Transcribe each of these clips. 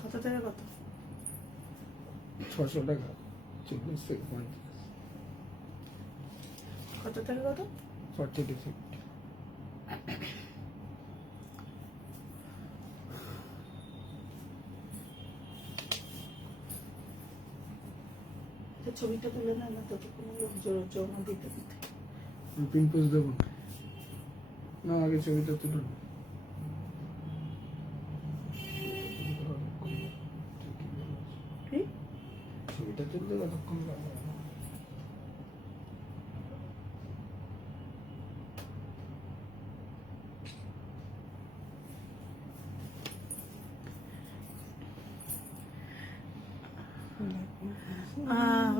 কত থেকে কত? 600 টাকা 40 থেকে 50। কত থেকে কত? 40 to 50। ছবিটা তুলে না না ততক্ষণ লোক জমা দিতে দিতে পিম্পলস দেবো না, আগে ছবিটা তুলুন। ছবিটা তুলতে কতক্ষণ লাগবে?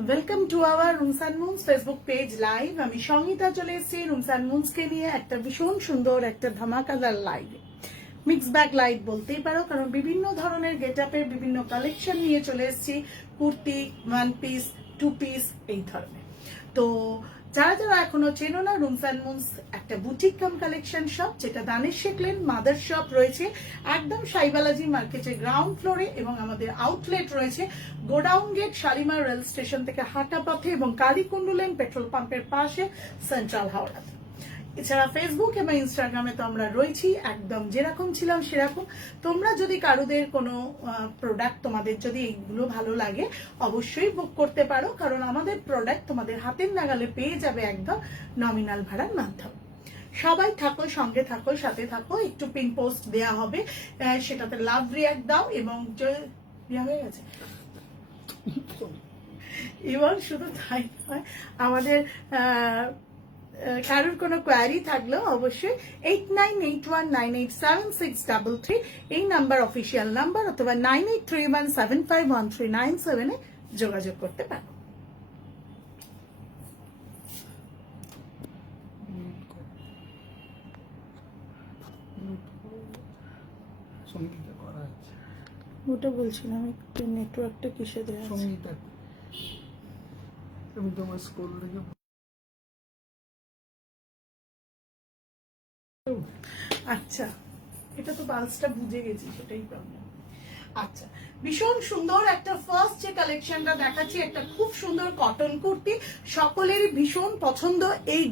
Welcome to hour rooms and moons Facebook page live. আমি সংহিতা চলে এসেছি রুমস অ্যান্ড মুনস কে নিয়ে একটা ভীষণ সুন্দর একটা ধামাকাদার লাইভ, মিক্স ব্যাগ লাইভ বলতেই পারো, কারণ বিভিন্ন ধরনের গেট আপের বিভিন্ন কালেকশন নিয়ে চলে এসেছি। Kurti, one piece, two piece, এই ধরনের। তো যারা যারা এখনো চেনো না, রুমস অ্যান্ড মুনস একটা বুটিক কাম কালেকশন শপ, যেটা Danish Sheikh lane mother shop রয়েছে একদম সাইবালাজি মার্কেটের গ্রাউন্ড ফ্লোরে, এবং আমাদের আউটলেট রয়েছে godown gate Shalimar rail station থেকে হাঁটা পথে এবং কালীকুণ্ডু লেন পেট্রোল পাম্পের পাশে সেন্ট্রাল হাওড়াতে। এছাড়া ফেসবুক এবং ইনস্টাগ্রামে তো আমরা রয়েছি একদম যেরকম ছিলাম সেরকম। তোমরা যদি কারোদের কোনো প্রোডাক্ট, তোমাদের যদি এইগুলো ভালো লাগে, অবশ্যই বুক করতে পারো, কারণ আমাদের প্রোডাক্ট তোমাদের হাতের নাগালে পেয়ে যাবে একদম নমিনাল ভাড়ার মাধ্যমে। সবাই থাকো, সঙ্গে থাকো, সাথে থাকো। একটু পিন পোস্ট দেওয়া হবে, সেটাতে লাভ রিয়াক্ট দাও, এবং হয়ে গেছে। এবং শুধু তাই নয়, আমাদের কারোর কোনো কোয়ারি থাকলেও অবশ্যই 8981987633 এই নাম্বার অফিসিয়াল নাম্বার, অথবা 9831751397 যোগাযোগ করতে পারো। সঙ্গীতা করা আছে, ওটা বলছিলাম একটু নেটওয়ার্কটা কিসে দেওয়া আছে। সঙ্গীতা আমি তোমার স্কুল থেকে আচ্ছা, এটা তো বালসটা বুঝে গেছি, সেটাই প্রবলেম। আচ্ছা, ভীষণ সুন্দর একটা ফার্স্ট যে কালেকশনটা দেখাচ্ছি, একটা খুব সুন্দর কটন কুর্তি, সকলেরই ভীষণ পছন্দ। এই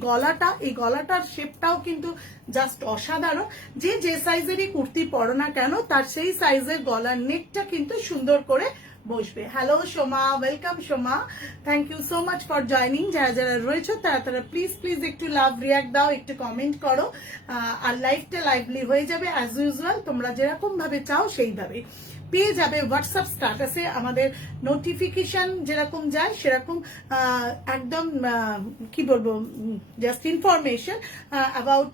গলাটার শেপটাও কিন্তু জাস্ট অসাধারণ। যে যে সাইজেরই কুর্তি পরো না কেন, তার সেই সাইজের গলার নেকটা কিন্তু সুন্দর করে বসবে। Hello Soma, welcome Soma, thank you so much for joining. যারা যারা রয়েছে তারা প্লিজ প্লিজ একটু লাভ রিয়াক্ট দাও, একটু কমেন্ট করো, আর লাইভটা লাইভলি হয়ে যাবে অ্যাজ ইউজুয়াল। তোমরা যেরকম ভাবে চাও সেইভাবে পেয়ে যাবে। হোয়াটসঅ্যাপ স্ট্যাটাসে আমাদের নোটিফিকেশন যেরকম যায় সেরকম একদম কি বলবো, just information about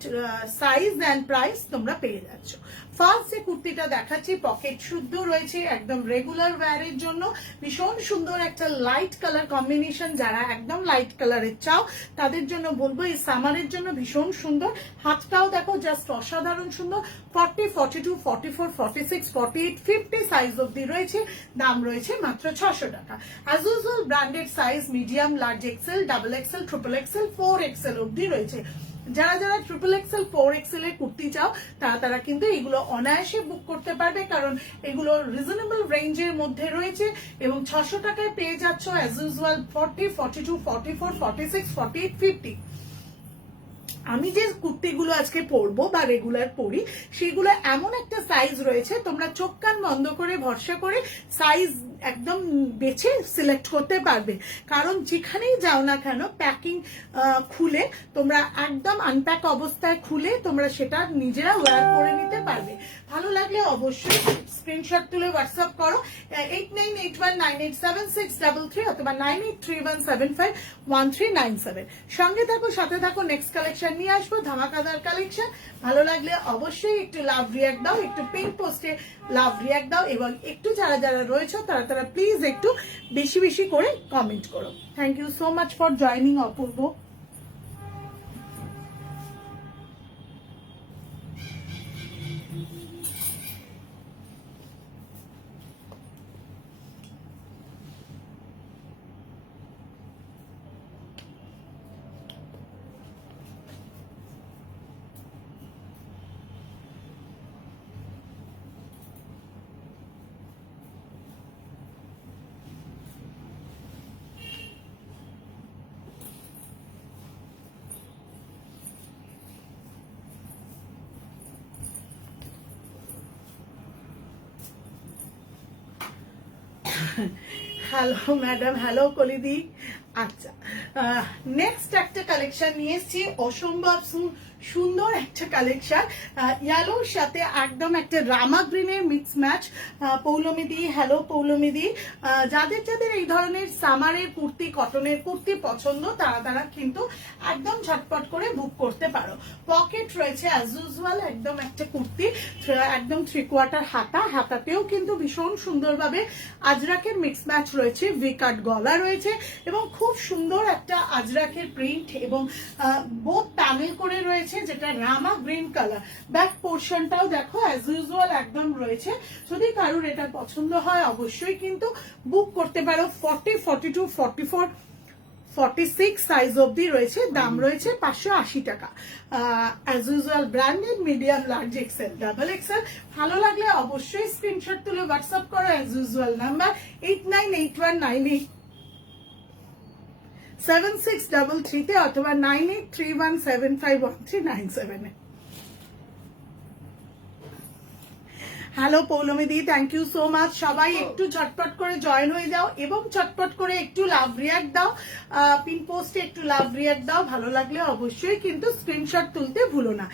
size and price তোমরা পেয়ে যাচ্ছ। ফার্স্ট যে কুর্তিটা দেখাচ্ছি, পকেট শুদ্ধ রয়েছে, একদম রেগুলার ওয়্যারের জন্য ভীষণ সুন্দর একটা লাইট কালার কম্বিনেশন। যারা একদম লাইট কালারের চাও তাদের জন্য বলবো এই সামারের জন্য ভীষণ সুন্দর। হাতটাও দেখো জাস্ট অসাধারণ সুন্দর। 40, 42, 44, 46, 48, 50 সাইজ অব্দি রয়েছে। দাম রয়েছে মাত্র 600 টাকা। As usual branded size medium, large XL, double XL, triple XL, 4 XL অব্দি রয়েছে। যারা যারা ট্রিপল এক্সেল, 4 এক্সেল এর কুর্তি চাও তারা কিন্তু এগুলো অনায়াসে বুক করতে পারবে, কারণ এগুলো রিজনেবল রেঞ্জের মধ্যে রয়েছে, এবং 600 টাকায় পেয়ে যাচ্ছ অ্যাজ ইউজুয়াল 40, 42, 44, 46, 48, 50। আমি যে কুর্তিগুলো আজকে পরবো বা রেগুলার পরি, সেগুলো এমন একটা সাইজ রয়েছে, তোমরা চোখ কান বন্ধ করে ভরসা করে সাইজ একদম বেছে সিলেক্ট করতে পারবে। কারণ যেখানেই যাও না কেন, প্যাকিং খুলে তোমরা একদম আনপ্যাক অবস্থায় খুলে তোমরা সেটা নিজেরা ওয়্যার করে নিতে পারবে। ভালো লাগলে অবশ্যই স্ক্রিনশট তুলে হোয়াটসঅ্যাপ করো 8981987633 অথবা 9831751397। সঙ্গে থাকো, সাথে থাকো, নেক্সট কালেকশন নিয়ে আসবো, ধামাকাদার কালেকশন। ভালো লাগলে অবশ্যই একটু লাভ রিয়াক্ট দাও, একটু পিন পোস্টে লাভ রিয়াক্ট দাও, এবং একটু যারা যারা রয়েছে তারা প্লিজ একটু বেশি বেশি করে কমেন্ট করো। Thank you so much for joining Apurba. Hello madam, hello কলিদি। আচ্ছা, নেক্সট একটা কালেকশন নিয়ে এসেছি, অসম্ভব সুন্দর একটা কালেকশন, ইয়েলোর সাথে একদম একটা রামা গ্রিনের মিক্স ম্যাচ। পৌলমিদি, হ্যালো পৌলমিদি। যাদের যাদের এই ধরনের সামারের কুর্তি, কটনের কুর্তি পছন্দ, তারা কিন্তু একদম ঝটপট করে বুক করতে পারো। পকেট রয়েছে অ্যাজ ইউজুয়াল, একদম একটা কুর্তি, একদম 3/4 হাতা, হাতাতেও কিন্তু ভীষণ সুন্দরভাবে আজরাকের মিক্স ম্যাচ রয়েছে, ভি কাট গলা রয়েছে এবং খুব সুন্দর একটা আজরাকের প্রিন্ট এবং বোথ প্যানেল করে রয়েছে, যেটা রামা গ্রিন কালার। ব্যাক পোর্শনটাও দেখো অ্যাজ ইউজুয়াল একদম রয়েছে। যদি কারোর এটা পছন্দ হয় অবশ্যই কিন্তু বুক করতে পারো। 40, 42, 44, 46 সাইজ অবধি রয়েছে। দাম রয়েছে 580 টাকা। As usual branded, medium, large, XL, double XL. ভালো লাগলে অবশ্যই স্ক্রিনশট তুলে হোয়াটসঅ্যাপ করো। অ্যাজ ইউজুয়াল নাম্বার 8981987633 অথবা 9831751397। হ্যালো পৌলমিদি, থ্যাংক ইউ সো মাচ। সবাই একটু ঝটপট করে জয়েন হয়ে যাও এবং ঝটপট করে একটু লাভ রিয়াক্ট দাও, পিন পোস্টে একটু লাভ রিয়াক্ট দাও। ভালো লাগলে অবশ্যই কিন্তু স্ক্রিনশট তুলতে ভুলো না।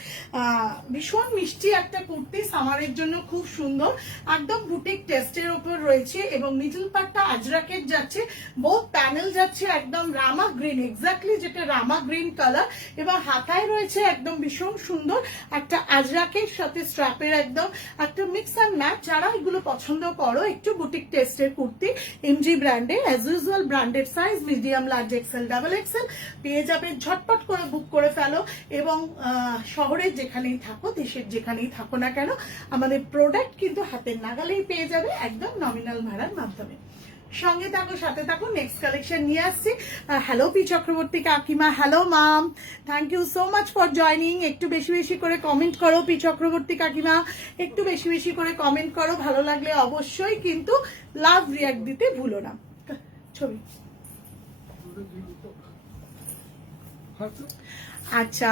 ভীষণ মিষ্টি একটা কুর্তি, সামারের জন্য খুব সুন্দর, একদম বুটিক টেস্টের উপর রয়েছে এবং মিডল পার্টটা আজরাকের যাচ্ছে, বোথ প্যানেল যাচ্ছে একদম রামা গ্রিন, এক্স্যাক্টলি যেটা রামা গ্রিন কালার, এবং হাতায় রয়েছে একদম ভীষণ সুন্দর একটা আজরাকের সাথে স্ট্র্যাপের একদম একটা মিক্স অ্যান্ড ম্যাচ। যারা এগুলো পছন্দ করো, একটু বুটিক টেস্টের কুর্তি, এমজি ব্র্যান্ডের, as usual branded size, medium, large, XL, double XL পেয়ে যাবে। ঝটপট করে বুক করে ফেলো এবং শহরের যেখানেই থাকো, দেশের যেখানেই থাকো না কেন, আমাদের প্রোডাক্ট কিন্তু হাতের নাগালেই পেয়ে যাবে একদম নমিনাল ভাড়ার মাধ্যমে। সঙ্গে থাকো, সাথে থাকো। নেক্সট কালেকশন নিয়ে আসছি। হ্যালো পি চক্রবর্তী কাকিমা, hello ma'am, thank you so much for joining. একটু বেশি বেশি করে কমেন্ট করো পি চক্রবর্তী কাকিমা, একটু বেশি বেশি করে কমেন্ট করো। ভালো লাগলে অবশ্যই কিন্তু লাভ রিয়াক্ট দিতে ভুলো না। ছবি আচ্ছা,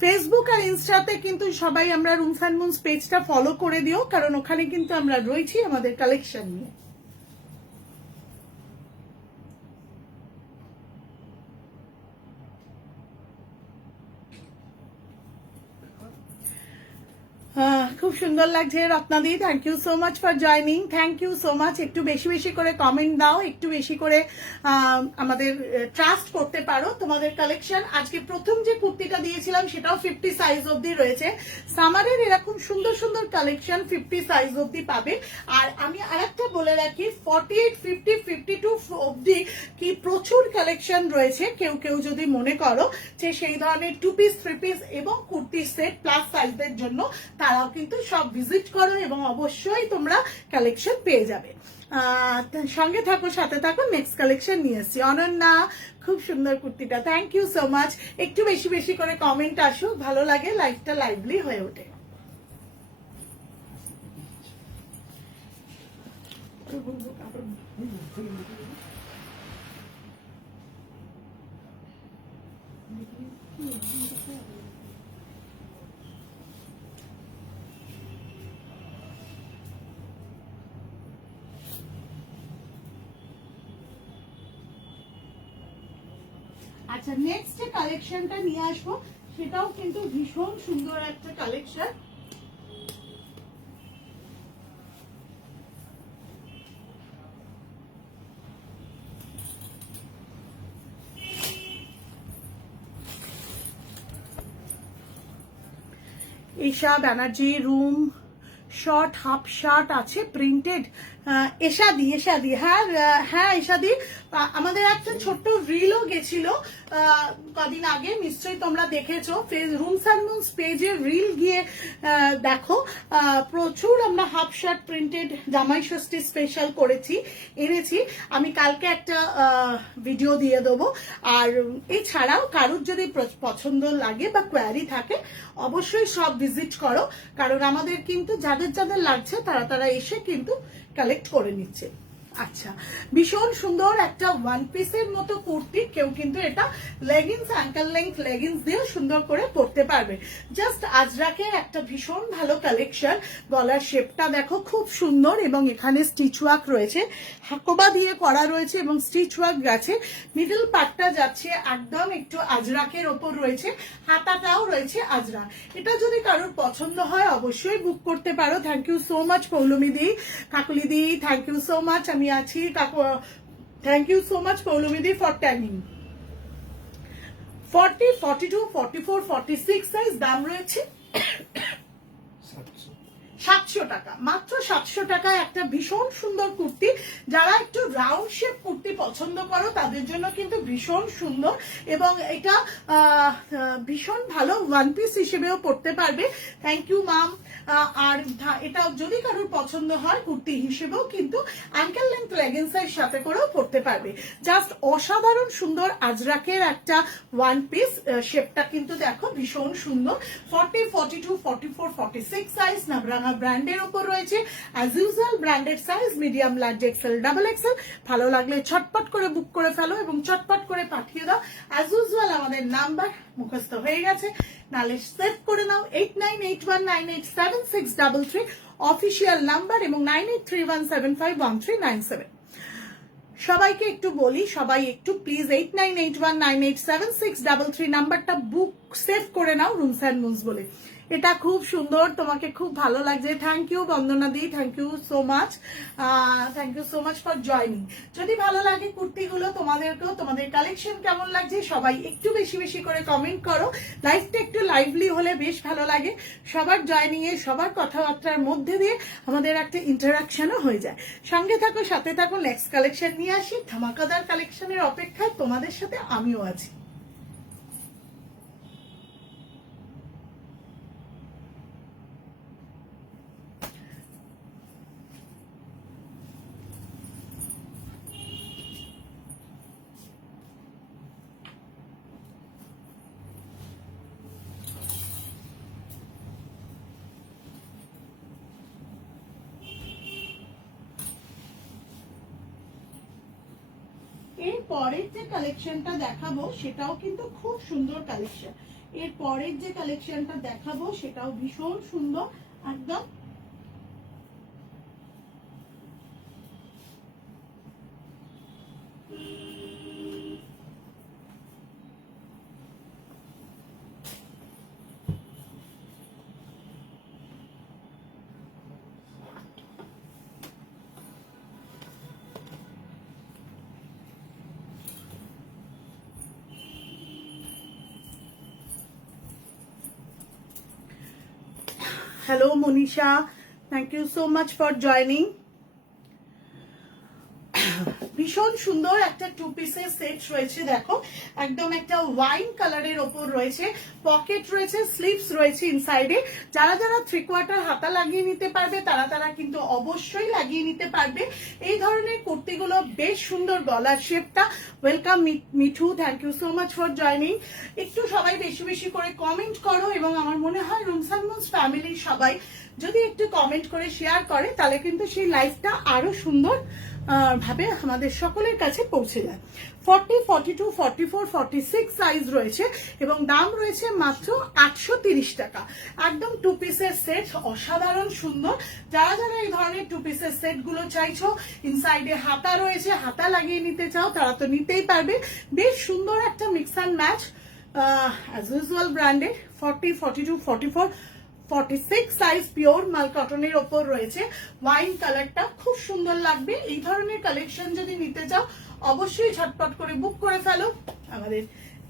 ফেসবুক আর ইনস্টাতে কিন্তু সবাই আমরা রুমস অ্যান্ড মুনস পেজটা ফলো করে দিও, কারণ ওখানে কিন্তু আমরা রয়েছি আমাদের কালেকশন নিয়ে। খুব সুন্দর লাগছে রত্নাদি, thank you so much for joining, thank you so much. একটু বেশি বেশি করে কমেন্ট দাও, একটু বেশি করে আমাদের ট্রাস্ট করতে পারো তোমাদের কালেকশন। আজকে প্রথম যে কুর্তিটা দিয়েছিলাম সেটাও 50 সাইজ অবধি রয়েছে। সামারের এরকম সুন্দর সুন্দর কালেকশন 50 সাইজ অবধি পাবে। আর আমি আরেকটা বলে রাখি, 48, 50, 52 অবধি কি প্রচুর কালেকশন রয়েছে। কেউ কেউ যদি মনে করো যে সেই ধরনের 2 পিস, 3 পিস এবং কুর্তি সেট প্লাস সাইজের জন্য, তারাও কিন্তু সব ভিজিট করো এবং অবশ্যই তোমরা কালেকশন পেয়ে যাবে। সঙ্গে থাকো, সাথে থাকো। নেক্সট কালেকশন নিয়ে এসেছি। অনন্যা, খুব সুন্দর কুর্তিটা, থ্যাংক ইউ সো মাচ। একটু বেশি বেশি করে কমেন্ট আসুক, ভালো লাগে, লাইফটা লাইভলি হয়ে ওঠে। আচ্ছা, নেক্সট যে কালেকশনটা নিয়ে আসবো সেটাও কিন্তু ভীষণ সুন্দর একটা collection. Isha Banerjee, room short half shirt আছে প্রিন্টেড। এশাদি, হ্যাঁ হ্যাঁ এশাদি, আমাদের একটা ছোট্ট রিলও গেছিল কদিন আগে, নিশ্চয়ই তোমরা দেখেছো। রুমস অ্যান্ড মুনস পেজে রিল গিয়ে দেখো, প্রচুর আমরা হাফ শার্ট প্রিন্টেড জামাই ষষ্ঠী স্পেশাল এনেছি। আমি কালকে একটা ভিডিও দিয়ে দেবো। আর এছাড়াও কারোর যদি পছন্দ লাগে বা কোয়ারি থাকে, অবশ্যই সব ভিজিট করো, কারণ আমাদের কিন্তু যাদের যাদের লাগছে তারা এসে কিন্তু কালেক্ট করে নিচ্ছে। আচ্ছা, ভীষণ সুন্দর একটা ওয়ান পিসের মতো কুর্তি, কেউ কিন্তু এটা লেগিংস, অ্যাঙ্কেল লেন্থ লেগিংস দিয়ে সুন্দর করে পরতে পারবে। জাস্ট আজরাকের একটা ভীষণ ভালো কালেকশন। গলার শেপটা দেখো খুব সুন্দর এবং এখানে স্টিচ ওয়ার্ক রয়েছে, হাকোবা দিয়ে করা রয়েছে এবং স্টিচ ওয়ার্ক গেছে। মিডল পার্টটা যাচ্ছে একদম একটু আজরাকের ওপর রয়েছে, হাতাটাও রয়েছে আজরা। এটা যদি কারোর পছন্দ হয় অবশ্যই বুক করতে পারো। Thank you so much Poulami di, Kakuli di, thank you so much. আমি আছি কাকু, thank you so much Poulami di for tagging. 40, 42, 44, 46 size, দাম রয়েছে 700 টাকা, মাত্র 700 টাকায় একটা ভীষণ সুন্দর কুর্তি। যারা একটু রাউন্ড শেপ কুর্তি পছন্দ করো তাদের জন্য কিন্তু ভীষণ সুন্দর এবং এটা ভীষণ ভালো ওয়ান পিস হিসেবেও পড়তে পারবে। থ্যাংক ইউ মাম। আর এটা যদি কারোর পছন্দ হয় কুর্তি হিসেবেও কিন্তু অ্যাঙ্কেল লেন্থ লেগিংসের সাথে করেও পড়তে পারবে। জাস্ট অসাধারণ সুন্দর আজরাকের একটা ওয়ান পিস। শেপটা কিন্তু দেখো ভীষণ সুন্দর। 40, 42, 44, 46 সাইজ, নাবরাঙ্গা ব্র্যান্ডের উপর রয়েছে। As usual branded size, medium, large, XL, double XL. ভালো লাগলে ছটপট করে বুক করে ফেলো এবং চটপট করে পাঠিয়ে দাও। অ্যাজ ইউজুয়াল আমাদের নাম্বার মুখস্থ হয়ে গেছে, নালে সেভ করে নাও। 8981987633 অফিসিয়াল নাম্বার এবং 9831751397। সবাইকে একটু বলি, সবাই একটু প্লিজ 8981987633 নাম্বারটা বুক সেভ করে নাও, রুমস অ্যান্ড মুনস বলে। এটা খুব সুন্দর, তোমাকে খুব ভালো লাগছে। Thank you Bandana di, thank you so much, thank you so much for joining. যদি ভালো লাগে কুর্তিগুলো তোমাদেরকেও, তোমাদের কালেকশন কেমন লাগছে সবাই একটু বেশি বেশি করে কমেন্ট করো। লাইফটা একটু লাইভলি হলে বেশ ভালো লাগে। সবার জয়নিং এ, সবার কথাবার্তার মধ্যে দিয়ে আমাদের একটা ইন্টারাকশনও হয়ে যায়। সঙ্গে থাকো, সাথে থাকো। নেক্সট কালেকশন নিয়ে আসি, ধামাকাদার কালেকশনের অপেক্ষায় তোমাদের সাথে আমিও আছি। এর পরের যে কালেকশনটা দেখাবো সেটাও কিন্তু খুব সুন্দর কালেকশন। এর পরের যে কালেকশনটা দেখাবো সেটাও ভীষণ সুন্দর একদম। Hello Monisha, thank you so much for joining. ভীষণ সুন্দর একটা টু পিসের সেট রয়েছে, দেখো একদম একটা ওয়াইন কালারের ওপর রয়েছে, পকেট রয়েছে, স্লিভস রয়েছে ইনসাইডে। যারা যারা 3/4 হাতা লাগিয়ে নিতে পারবে তারা তারা কিন্তু অবশ্যই লাগিয়ে নিতে পারবে। এই ধরনের কুর্তিগুলো বেশ সুন্দর। গলার শেপটা, welcome Mithu, thank you so much for joining. একটু সবাই বেশি বেশি করে কমেন্ট করো এবং আমার মনে হয় রুমস অ্যান্ড মুনস ফ্যামিলির সবাই যদি একটু কমেন্ট করে শেয়ার করে তাহলে কিন্তু সেই লাইফটা আরো সুন্দর ভাবে আমাদের সকলের কাছে পৌঁছে যায়। 40, 42, 44, 46 সাইজ রয়েছে এবং দাম রয়েছে মাত্র 830 টাকা। একদম টু পিসের সেট, অসাধারণ সুন্দর। যারা যারা এই ধরনের টু পিসের সেট গুলো চাইছো, ইনসাইডে হাতা রয়েছে, হাতা লাগিয়ে নিতে চাও তারা তো নিতেই পারবে। বেশ সুন্দর একটা mix and match, as usual branded. 40, 42, 44, 46 size pure মাল কটনের ওপর রয়েছে। ওয়াইন কালারটা খুব সুন্দর লাগবে। এই ধরনের কালেকশন যদি নিতে চাও অবশ্যই ঝটপট করে বুক করে ফেলো। আমাদের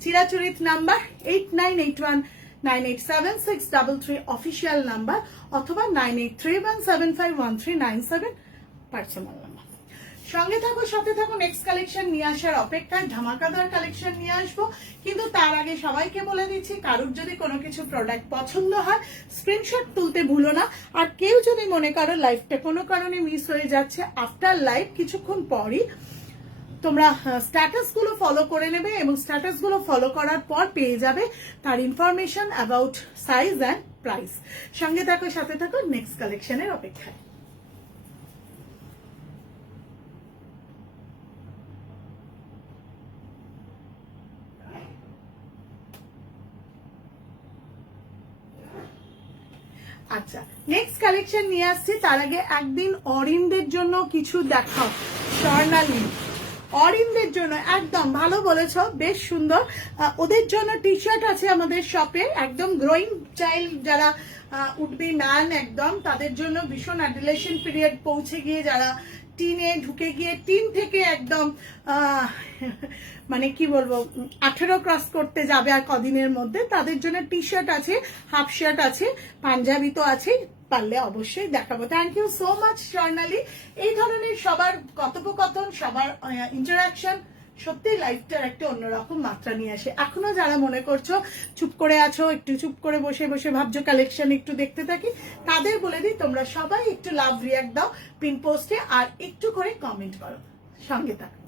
চিরাচরিত নাম্বার 8981987633 অফিসিয়াল নাম্বার অথবা 9831751397 পার্সোনাল নাম্বার। সঙ্গে থাকো, সাথে থাকো। নেক্সট কালেকশন নিয়ে আসার অপেক্ষায়, ধামাকাদার কালেকশন নিয়ে আসবো। কিন্তু তার আগে সবাইকে বলে দিচ্ছি, কারোর যদি কোনো কিছু প্রোডাক্ট পছন্দ হয় স্ক্রিনশট তুলতে ভুলো না। আর কেউ যদি মনে করো লাইফটা কোনো কারণে মিস হয়ে যাচ্ছে, আফটার লাইভ কিছুক্ষণ পরই তোমরা স্ট্যাটাস গুলো ফলো করে নেবে এবং স্ট্যাটাস গুলো ফলো করার পর পেয়ে যাবে তার information about size and price. সঙ্গে থাকো, সাথে থাকো। নেক্সট কালেকশনের অপেক্ষায়। আচ্ছা, নেক্সট কালেকশন নিয়ে আসছি। তার আগে একদিন অরিনদের জন্য কিছু দেখাও। স্বর্ণালী, অরিনদের জন্য একদম ভালো বলেছো, বেশ সুন্দর। ওদের জন্য টি শার্ট আছে আমাদের শপে, একদম গ্রোয়িং চাইল্ড যারা উড বি ম্যান, একদম তাদের জন্য ভীষণ অ্যাডুলেশন পিরিয়ড পৌঁছে গিয়ে যারা টিনে ঢুকে গিয়ে টিন থেকে একদম মানে কি বলবো 18 ক্রস করতে যাবে আর কদিনের মধ্যে, তাদের জন্য টি শার্ট আছে, হাফ শার্ট আছে, পাঞ্জাবি তো আছে, পারলে অবশ্যই দেখাবো। থ্যাংক ইউ সো মাচ স্বর্ণালী। এই ধরনের সবার কথোপকথন, সবার ইন্টারাকশন সত্যি লাইফটার একটা অন্যরকম মাত্রা নিয়ে আসে। এখনো যারা মনে করছো চুপ করে আছো, একটু চুপ করে বসে বসে ভাবছো কালেকশন একটু দেখতে থাকি, তাদের বলে দিই তোমরা সবাই একটু লাভ রিয়াক্ট দাও পিন পোস্টে, আর একটু করে কমেন্ট করো, সঙ্গে থাকো।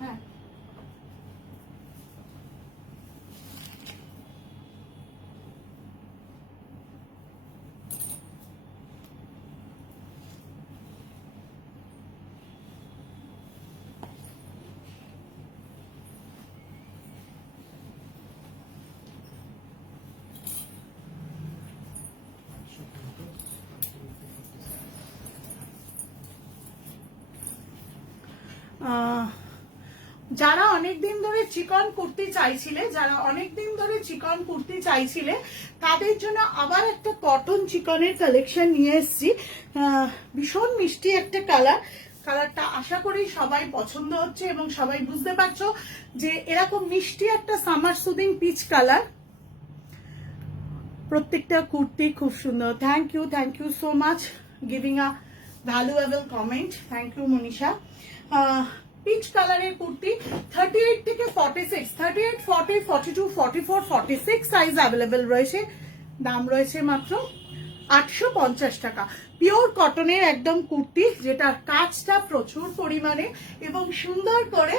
হ্যাঁ, যারা অনেকদিন ধরে চিকন কুর্তি চাইছিলে, যারা অনেকদিন ধরে চিকন কুর্তি চাইছিলে, তাদের জন্য আবার একটা কটন চিকনের কালেকশন নিয়ে এসেছি। ভীষণ মিষ্টি একটা কালার, কালারটা আশা করি সবাই পছন্দ হচ্ছে এবং সবাই বুঝতে পারছো যে এরকম মিষ্টি একটা সামার সুদিং পিচ কালার। প্রত্যেকটা কুর্তি খুব সুন্দর। Thank you so much giving a valuable comment. Thank you Manisha. Peach কালারের কুর্তি 38 থেকে 46, 38, 40, 42, 44, 46 সাইজ অ্যাভেলেবেল রয়েছে। দাম রয়েছে মাত্র 850 টাকা। পিওর কটনের একদম কুর্তি, যেটা কাজটা প্রচুর পরিমাণে এবং সুন্দর করে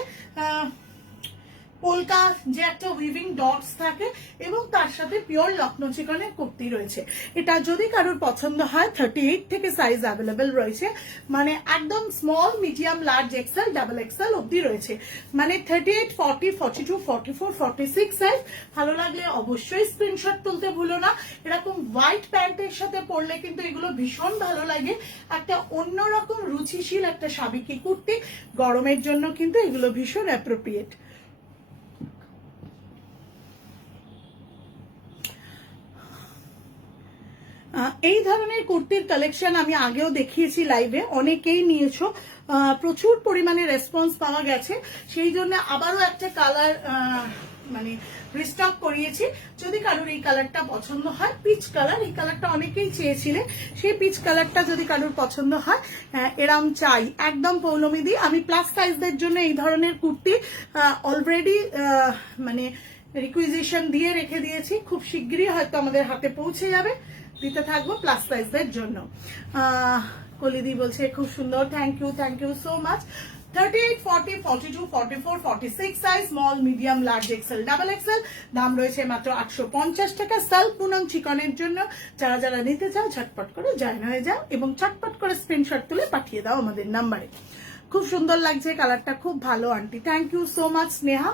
পোলকা যে একটা উইভিং ডটস থাকে এবং তার সাথে পিওর লখনৌ চিকনের কুর্তি রয়েছে। এটা যদি কারোর পছন্দ হয় 38 থেকে সাইজ অ্যাভেলেবেল রয়েছে, মানে একদম small, medium, large, XL, double XL অব্দি রয়েছে, মানে 38, 40, 42, 44, 46 সাইজ। ভালো লাগলে অবশ্যই স্ক্রিনশট তুলতে ভুলো না। এরকম হোয়াইট প্যান্টের সাথে পরলে কিন্তু এগুলো ভীষণ ভালো লাগে, একটা অন্যরকম রুচিশীল একটা সাবিকি কুর্তি। গরমের জন্য কিন্তু এগুলো ভীষণ অ্যাপ্রোপ্রিয়েট। এই ধরনের কুর্তির কালেকশন আমি আগেও দেখিয়েছি লাইভে, অনেকেই নিয়েছো, প্রচুর পরিমাণে রেসপন্স পাওয়া গেছে, সেই জন্য আবারও একটা কালার মানে রিস্টক করিয়েছি। যদি কারোর এই কালারটা পছন্দ হয়, পিচ কালার, এই কালারটা অনেকেই চেয়েছিলেন, সেই পিচ কালারটা যদি কারোর পছন্দ হয়, এরম চাই একদম পৌলমি দি। আমি প্লাস সাইজদের জন্য এই ধরনের কুর্তি অলরেডি মানে রিকুইজিশন দিয়ে রেখে দিয়েছি, খুব শিগগিরই হয়তো আমাদের হাতে পৌঁছে যাবে, দিতে থাকবো প্লাস সাইজদের জন্য। কলিদি বলছে খুব সুন্দর, thank you so much. 38, 40, 42, 44, 46 size, small, medium, large, XL, double XL. দাম রয়েছে মাত্র 850 টাকা। সেলফ বুনন চিকনের জন্য যারা যারা নিতে চাও ঝটপট করে জয়েন হয়ে যাও এবং চটপট করে স্ক্রিনশট তুলে পাঠিয়ে দাও আমাদের নাম্বারে। খুব সুন্দর লাগছে কালারটা, খুব ভালো aunty, thank you so much Sneha.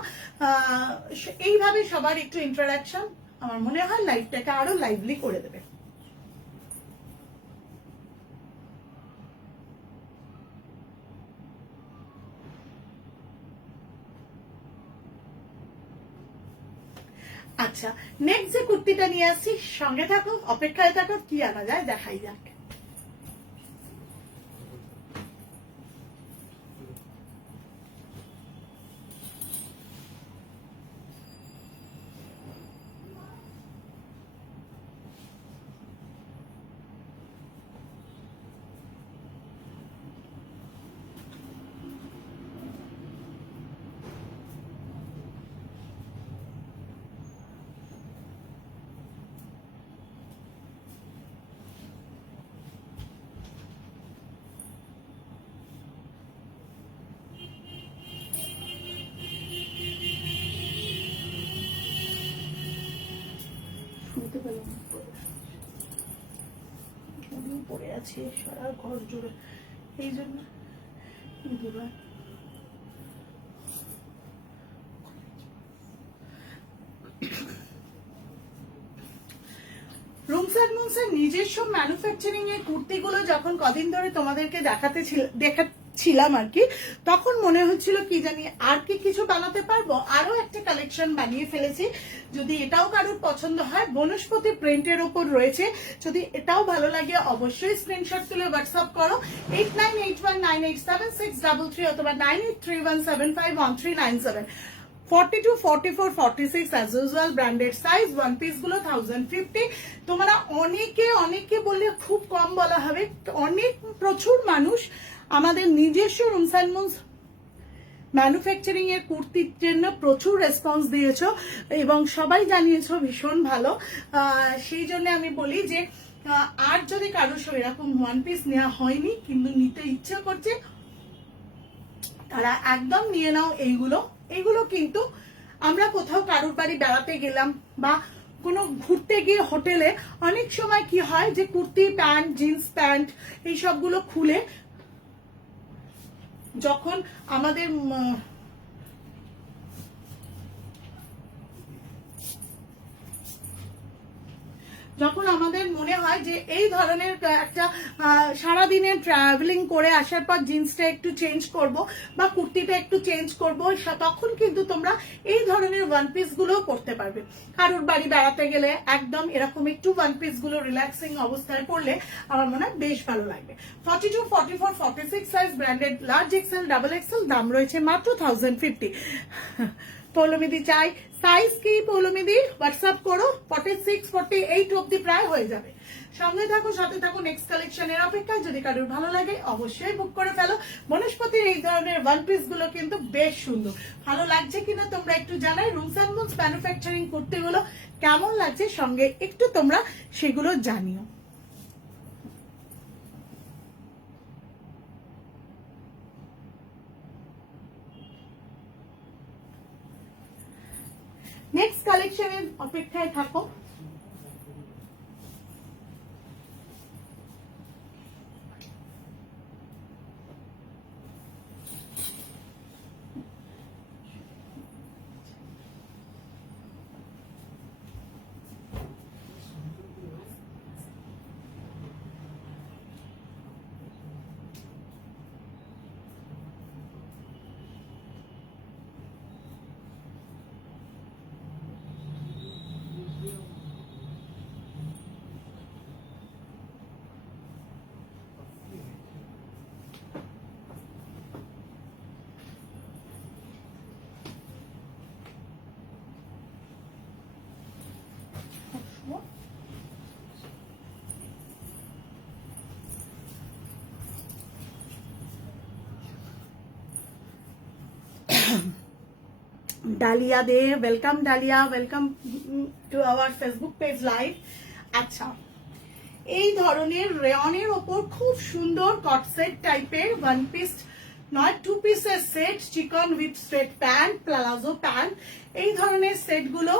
এইভাবে সবার একটু ইন্টারাকশন আমার মনে হয় লাইফটাকে আরো লাইভলি করে দেবে। আচ্ছা, নেক্সট যে কুর্তিটা নিয়ে আসছি, সঙ্গে থাকো, অপেক্ষায় থাকো, কি আনা যায় দেখাই যাক। শুনতে পেলাম পড়ে আছে সারা ঘর জুড়ে, এই জন্য দুবার রুমস এন্ড মুনসের নিজস্ব ম্যানুফ্যাকচারিং এর কুর্তিগুলো যখন কদিন ধরে তোমাদেরকে দেখাচ্ছিলাম আর কি, তখন মনে হচ্ছিল কি জানি আর কি কিছু বানাতে পারবো, আরো একটা কালেকশন বানিয়ে ফেলেছি। যদি এটাও কারোর পছন্দ হয়, বনস্পতি প্রিন্টের ওপর রয়েছে, যদি এটাও ভালো লাগে অবশ্যই স্ক্রিনশট তুলে হোয়াটসঅ্যাপ করো 8981987633 অথবা 9831751397। 42, 44, 46 as usual branded size, one piece গুলো 1050। তোমরা অনেকে বললে খুব কম বলা হবে, প্রচুর মানুষ আমাদের নিজস্ব রুমস এন্ড মুনস ম্যানুফ্যাকচারিং এর কুর্তির জন্য প্রচুর রেসপন্স দিয়েছো এবং সবাই জানিয়েছো ভীষণ ভালো। সেই জন্য আমি বলি যে আর যদি কারোর এরকম ওয়ান পিস নেওয়া হয়নি কিন্তু নিতে ইচ্ছা করছে, তারা একদম নিয়ে নাও। এইগুলো কিন্তু আমরা কোথাও কারোর বাড়ি বেড়াতে গেলাম বা কোনো ঘুরতে গিয়ে হোটেলে অনেক সময় কি হয় যে কুর্তি প্যান্ট, জিন্স প্যান্ট এই সবগুলো খুলে যখন আমাদের মনে হয় যে এই ধরনের একটা সারাদিনে ট্রাভেলিং করে আসার পর জিন্সটা একটু চেঞ্জ করব বা কুর্তিটা একটু চেঞ্জ করব, তখন কিন্তু তোমরা এই ধরনের ওয়ান পিস গুলো করতে পারবে। কারোর বাড়ি বেড়াতে গেলে একদম এরকম একটু ওয়ান পিস গুলো রিল্যাক্সিং অবস্থায় পড়লে আমার মনে হয় বেশ ভালো লাগবে। 42, 44, 46 size branded large XL, double XL, দাম রয়েছে মাত্র 1050। পৌলমিদি চাই সাইজ কি পৌলমিদি হোয়াটসঅ্যাপ করো, 46, 48 অব্দি প্রায় হয়ে যাবে। সঙ্গে থাকো, সাথে থাকো, নেক্সট কালেকশনের অপেক্ষায়। যদি কারোর ভালো লাগে অবশ্যই বুক করে ফেলো। বনস্পতির এই ধরনের ওয়ান পিস গুলো কিন্তু বেশ সুন্দর। ভালো লাগছে কিনা তোমরা একটু জানাই। রুমস এন্ড মুনস ম্যানুফ্যাকচারিং কুর্তিগুলো কেমন লাগছে সঙ্গে একটু তোমরা সেগুলো জানিও। নেক্সট কালেকশনের অপেক্ষায় থাকো। Dalia Dey, welcome Dalia, welcome to our Facebook page live. আচ্ছা, এই ধরনের রেয়নের ওপর খুব সুন্দর কট সেট টাইপের ওয়ান পিস নয়, টু পিসের set, chikan with straight pant, palazzo pant, এই ধরনের সেটগুলো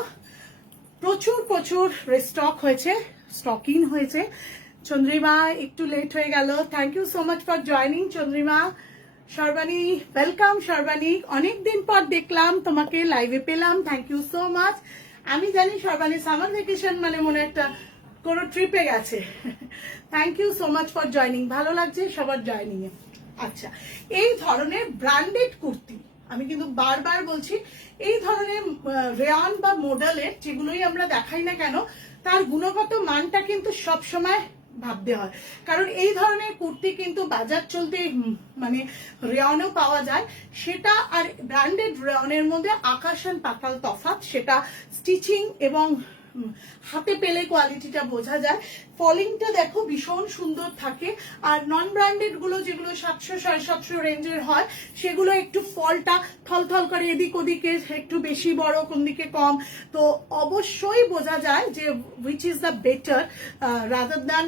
প্রচুর রিস্টক হয়েছে, স্টকিং হয়েছে। চন্দ্রিমা একটু লেট হয়ে গেল, thank you so much for joining Chandrima. Sarbani welcome. Sarbani অনেকদিন পর দেখলাম তোমাকে লাইভে পেলাম, থ্যাংক ইউ সো মাচ। আমি জানি সর্বাণী সামার ভ্যাকেশন মানে মনে একটা কোনো ট্রিপে গেছে। Thank you so much for joining, ভালো লাগছে সবার জয়নিং এ। আচ্ছা, এই ধরনের ব্র্যান্ডেড কুর্তি আমি কিন্তু বারবার বলছি, এই ধরনের রেয়ন বা মডেলের যেগুলোই আমরা দেখাই না কেন তার গুণগত মানটা কিন্তু সব সময় ভাবতে হয়, কারণ এই ধরনের কুর্তি কিন্তু বাজার চলতে মানে রেয়নেও পাওয়া যায়, সেটা আর ব্র্যান্ডেড রেয়নের মধ্যে আকাশ আর পাতাল তফাৎ। সেটা স্টিচিং এবং হাতে পেলে কোয়ালিটিটা বোঝা যায়। ফলিংটা দেখো ভীষণ সুন্দর থাকে, আর নন ব্র্যান্ডেড গুলো যেগুলো 700-750 রেঞ্জের হয় সেগুলো একটু ফলটা থলথল করে এদিক ওদিকে একটু বেশি বড়, কোন দিকে কম। তো অবশ্যই বোঝা যায় যে which is the better rather than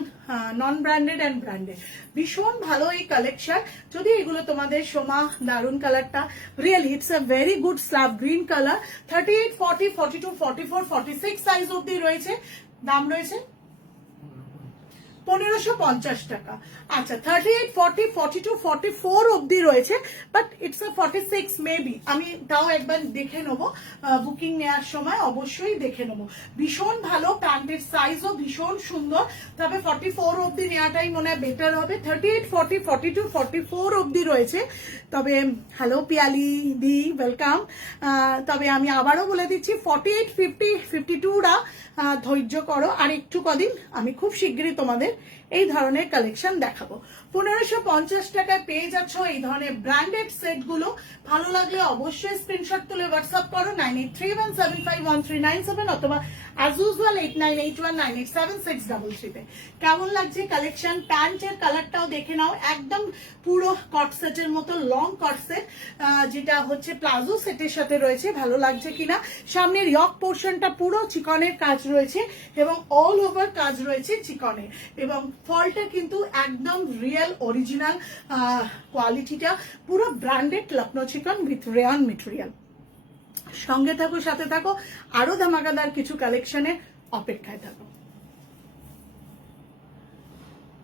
non branded and branded. ভীষণ ভালো এই কালেকশন। যদি এগুলো তোমাদের সোমা, দারুন কালারটা, really it's a very good Slav green colour. 38, 40, 42, 44, 46 size অব্দি রয়েছে। দাম রয়েছে 1550 টাকা। আচ্ছা 38, 40, 42, 44 অবধি রয়েছে, বাট ইটস আ 46 মেবি, আমি তাও একবার দেখে নেবো বুকিং নেওয়ার সময়, অবশ্যই দেখে নেবো। ভীষণ ভালো, প্যান্টের সাইজও ভীষণ সুন্দর, তবে 44 অবধি নেওয়াটাই মনে হয় বেটার হবে। 38, 40, 42, 44 অবধি রয়েছে। তবে হ্যালো পিয়ালি দি, ওয়েলকাম। তবে আমি আবারও বলে দিচ্ছি 48, 50, 52রা ধৈর্য করো, আর একটু কদিন, আমি খুব শিগগিরই তোমাদের এই ধরনের কালেকশন দেখাবো। 1550 টাকায় পেয়ে যাচ্ছ এই ধরনের ব্র্যান্ডেড সেট গুলো। ভালো লাগলে অবশ্যই স্ক্রিনশট তুলে হোয়াটসঅ্যাপ করো 9831751397 অথবা as usual 8981987633 তে। কেমন লাগছে কালেকশন? প্যান্টের কালারটাও দেখে নাও, একদম পুরো কট সেটের মতো লং কট সেট, যেটা হচ্ছে প্লাজো সেটের সাথে রয়েছে। ভালো লাগছে কিনা? সামনের ইয়ক পোর্শনটা পুরো চিকনের কাজ রয়েছে এবং অল ওভার কাজ রয়েছে চিকনের, এবং ফলটা কিন্তু একদম রিয়েল অরিজিনাল কোয়ালিটিটা, পুরো ব্র্যান্ডেড লখনৌ চিকন উইথ রেয়ন মেটেরিয়াল। সঙ্গে থাকো, সাথে থাকো, আরো ধামাকাদার কিছু কালেকশনের অপেক্ষায় থাকো।